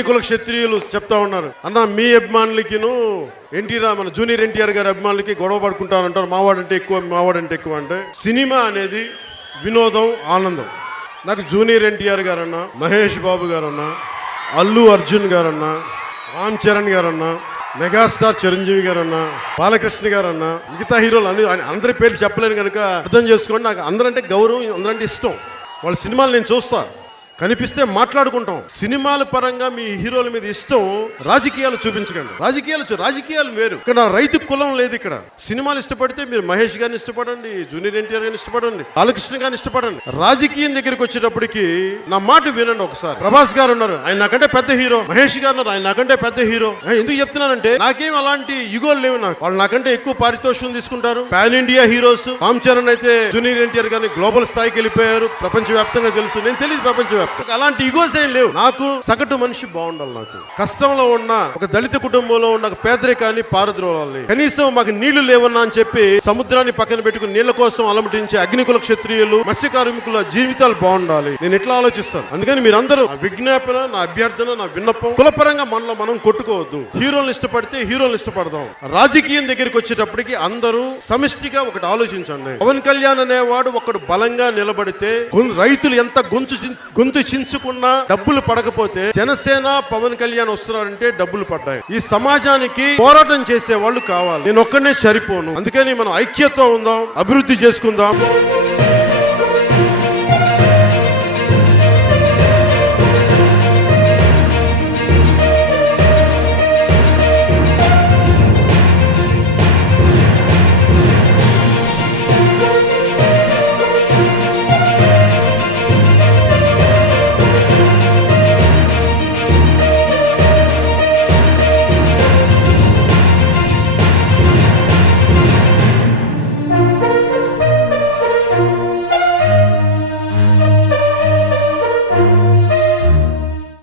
అగ్నికుల క్షత్రియులు చెప్తా ఉన్నారు, అన్న మీ అభిమానులకిను మన జూనియర్ ఎన్టీఆర్ గారి అభిమానులకి గొడవ పడుకుంటారంటారు, మావాడంటే ఎక్కువ అంటే. సినిమా అనేది వినోదం, ఆనందం. నాకు జూనియర్ ఎన్టీఆర్ గారన్నా, మహేష్ బాబు గారన్నా, అల్లు అర్జున్ గారన్నా, రామ్ చరణ్ గారన్నా, మెగాస్టార్ చిరంజీవి గారన్నా, బాలకృష్ణ గారన్నా, మిగతా హీరోలు అందరి పేర్లు చెప్పలేను కనుక అర్థం చేసుకోండి. నాకు అందరంటే గౌరవం, అందరంటే ఇష్టం. వాళ్ళ సినిమాలు నేను చూస్తా, కనిపిస్తే మాట్లాడుకుంటాం. సినిమాల పరంగా మీ హీరోల మీద ఇష్టం, రాజకీయాలు చూపించకండి. రాజకీయాలు వేరు. ఇక్కడ రైతు కులం లేదు. ఇక్కడ సినిమాలు ఇష్టపడితే మీరు మహేష్ గారిని ఇష్టపడండి, జూనియర్ ఎన్టీఆర్ గారిని ఇష్టపడండి, బాలకృష్ణ గారిని ఇష్టపడండి. రాజకీయం దగ్గరికి వచ్చేటప్పటికి నా మాట వినండి ఒకసారి. ప్రభాస్ గారు ఉన్నారు, ఆయన నాకంటే పెద్ద హీరో. మహేష్ గారు ఉన్నారు, ఆయన నాకంటే పెద్ద హీరో. ఎందుకు చెప్తున్నానంటే నాకేం అలాంటి యుగోలు లేవు. నాకు వాళ్ళు నాకంటే ఎక్కువ పారితోషికం తీసుకుంటారు. Pan India heroes. Ram Charan అయితే జూనియర్ ఎన్టీఆర్ గారిని గ్లోబల్ స్థాయికి వెళ్ళిపోయారు, ప్రపంచ వ్యాప్తంగా తెలుసు. నేను తెలియదు ప్రపంచ అలాంటి ఈగోస్ ఏం లేవు. నాకు సగటు మనిషి బాగుండాలి. నాకు కష్టంలో ఉన్న ఒక దళిత కుటుంబంలో ఉన్న ఒక పేదరికాన్ని పారద్రోలాలి. కనీసం మాకు నీళ్లు లేవన్నా అని చెప్పి సముద్రాన్ని పక్కన పెట్టుకుని నీళ్ల కోసం అలమటించే అగ్నికుల క్షత్రియులు, మత్స్య కార్మికుల జీవితాలు బాగుండాలి. నేను ఎట్లా ఆలోచిస్తాను. అందుకని మీరందరూ నా విజ్ఞాపన, నా అభ్యర్థన, నా విన్నపం, కులపరంగా మనలో మనం కొట్టుకోవద్దు. హీరోలు ఇష్టపడితే హీరోలు ఇష్టపడదాం. రాజకీయం దగ్గరికి వచ్చేటప్పటికి అందరూ సమిష్టిగా ఒకటి ఆలోచించండి. పవన్ కళ్యాణ్ అనేవాడు ఒకడు బలంగా నిలబడితే రైతులు ఎంత గొంతు చించుకున్నా డబ్బులు పడకపోతే జనసేన పవన్ కళ్యాణ్ వస్తున్నారంటే డబ్బులు పడ్డాయి. ఈ సమాజానికి పోరాటం చేసే వాళ్ళు కావాలి. నేను ఒక్కనే సరిపోను. అందుకని మనం ఐక్యత ఉందాం, అభివృద్ధి చేసుకుందాం.